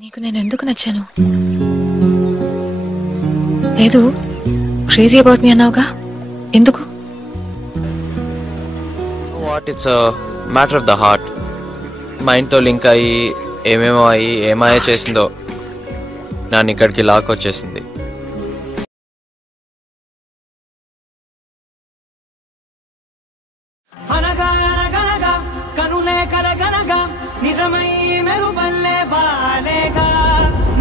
నీకు నేను ఎందుకు నచ్చాను? లేదు, క్రేజీ అబౌట్ మీ అన్నావుగా, ఎందుకు? What it's matter of the heart. మైండ్తో లింక్ అయ్యి ఏమేమో అయ్యి ఏమాయో చేసిందో నన్ను ఇక్కడికి లాక్కొచ్చేసింది. నిజమై మెరుపల్లే బాలేగా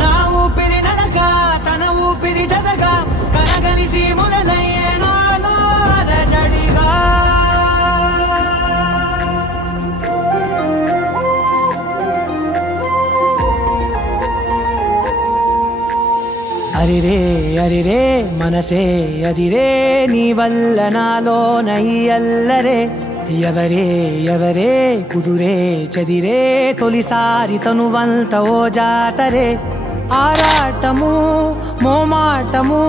నా ఊపిరి నడక తన ఊపిరి జతగా కనగలిసి మొదలయ్యే నాలో అలజడిగా అరిరే అరిరే మనసే అరిరే నీ వల్ల నాలో నై అల్లరే ఎవరే ఎవరే కుదురే చదిరే తొలిసారి తనువంత ఓ జాతరే ఆరాటము మోమాటము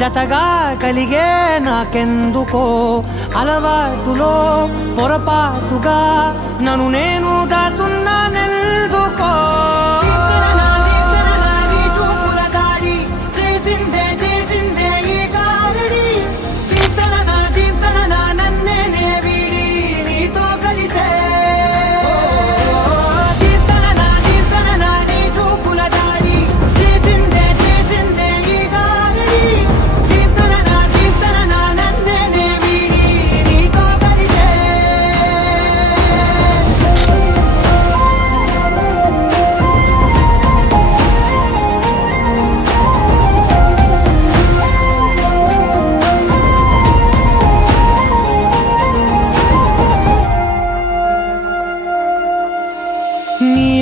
జతగా కలిగే నాకెందుకో అలవాటులో పొరపాటుగా నన్ను నేను దాస్తున్నానెందుకో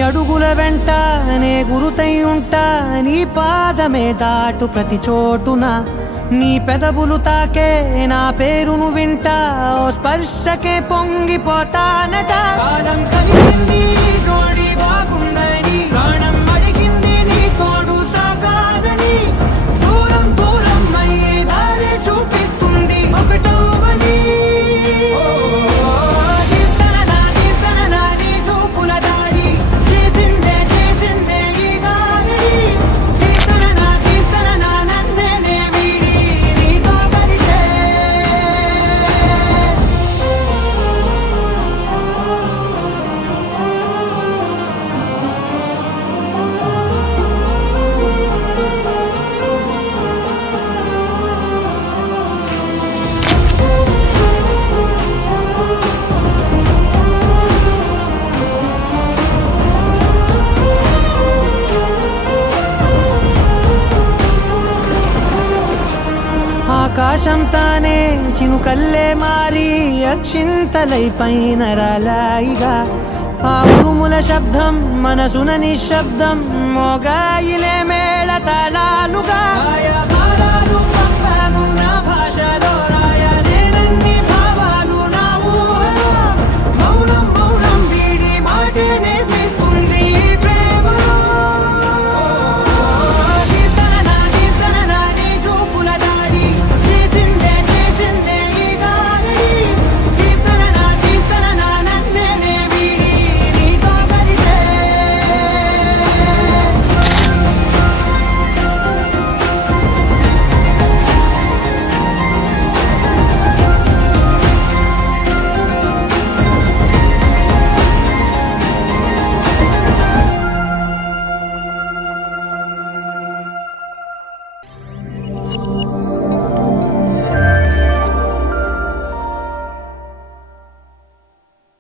అడుగుల వెంట నే గురుతై ఉంటా నీ పాదమే దాటు ప్రతి చోటున నీ పెదవులు తాకే నా పేరును వింటా ఓ స్పర్శకే పొంగిపోతానట కాలం కలిగింది జోడి బాగుందని ప్రాణం అడిగింది నీ తోడు సాగాలని దూరం దూరం అయ్యి దారి చూపిస్తుంది ఒకటోవని ఆకాశం తానే చినుకల్లే మారి అక్షింతలై పైన రాలాయిగా ఆ ఉరుముల శబ్దం మనసున నిశ్శబ్దం మోగాయిలే మేళ తాళాలుగా